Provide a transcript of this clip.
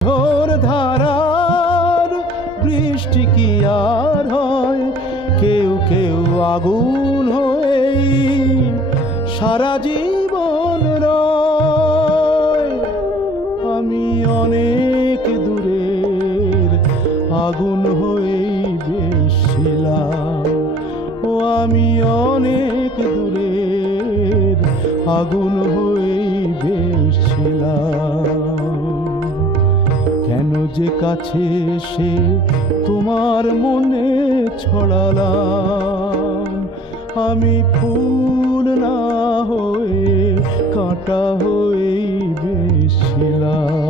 ঝড় ধারার বৃষ্টি কি আর হয়, কেউ কেউ আগুন হয়েই সারা জীবন রয়। আমি অনেক দূরের আগুন হয়েই বেশিলাম, ও আমি অনেক দূরের আগুন হয়েই বেশিলাম। কেন যে কাছে এসে তোমার মনে ছড়ালাম, আমি ফুল না হয়ে কাঁটা হয়েই বেশিলাম।